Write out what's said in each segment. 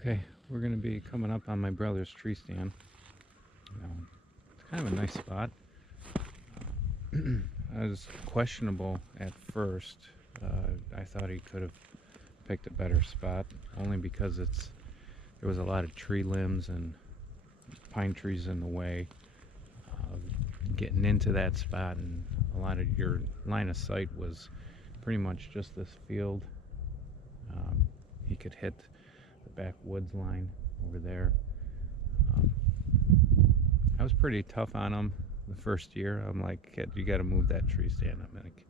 Okay, we're going to be coming up on my brother's tree stand. It's kind of a nice spot. I was questionable at first. I thought he could have picked a better spot, only because there was a lot of tree limbs and pine trees in the way of getting into that spot, and a lot of your line of sight was pretty much just this field. He could hit the backwoods line over there. I was pretty tough on him the first year. I'm like, kid, you got to move that tree stand. I'm like,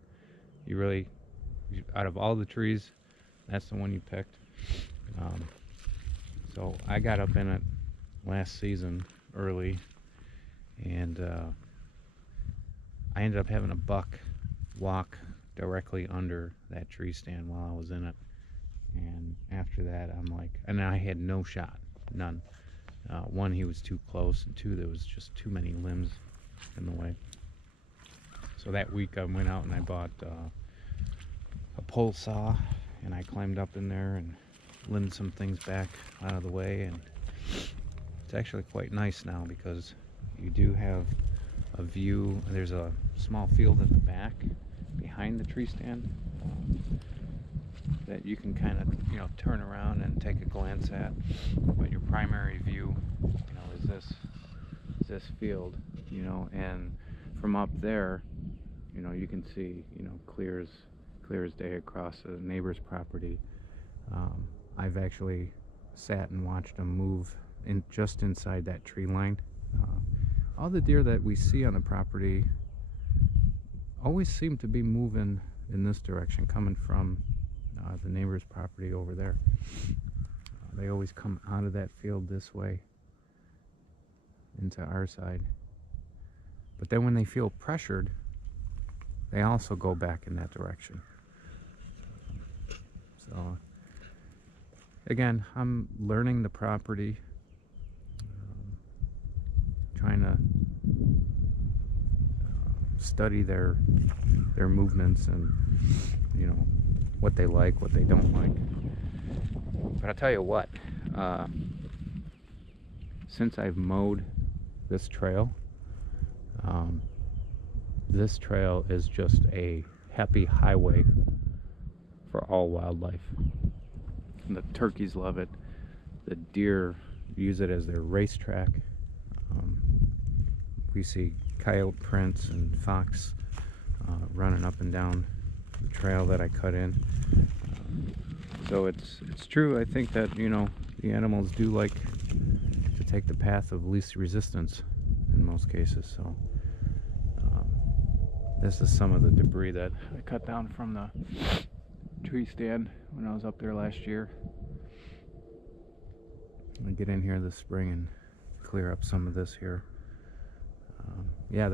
out of all the trees, that's the one you picked. So I got up in it last season early, and I ended up having a buck walk directly under that tree stand while I was in it. And after that, I'm like, and I had no shot, none. One, he was too close, and two, there was just too many limbs in the way. So that week I went out and I bought a pole saw, and I climbed up in there and limbed some things back out of the way, and it's actually quite nice now because you do have a view. There's a small field in the back behind the tree stand that you can kind of turn around and take a glance at, but your primary view is this field, and from up there you can see clear as day across the neighbor's property. I've actually sat and watched them move just inside that tree line. All the deer that we see on the property always seem to be moving in this direction, coming from the neighbor's property over there. They always come out of that field this way into our side. But then when they feel pressured, they also go back in that direction. So again, I'm learning the property, trying to study their movements and what they like, what they don't like. But I'll tell you what, since I've mowed this trail is just a happy highway for all wildlife. And the turkeys love it. The deer use it as their racetrack. We see coyote prints and fox running up and down the trail that I cut in. So it's true. I think that the animals do like to take the path of least resistance in most cases. So this is some of the debris that I cut down from the tree stand when I was up there last year. I'm gonna get in here this spring and clear up some of this here. Yeah,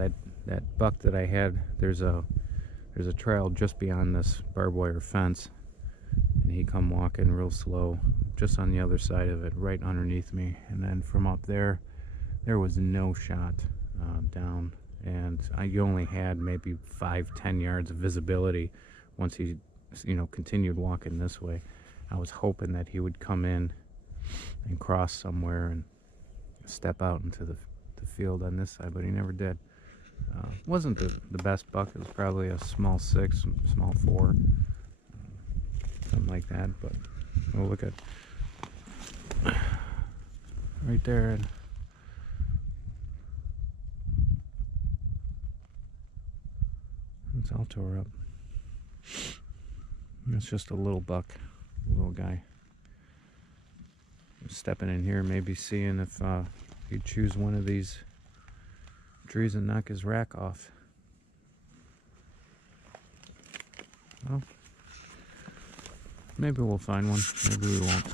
that buck that I had, there's a trail just beyond this barbed wire fence, and he come walking real slow just on the other side of it, right underneath me. And then from up there was no shot down, and you only had maybe 5-10 yards of visibility once he continued walking this way. I was hoping that he would come in and cross somewhere and step out into the field on this side, but he never did. Wasn't the best buck. It was probably a small 6, small 4, something like that. But we'll look at right there, and it's all tore up. It's just a little buck, a little guy. I'm stepping in here, maybe seeing if he'd choose one of these trees and knock his rack off. Well, maybe we'll find one, maybe we won't.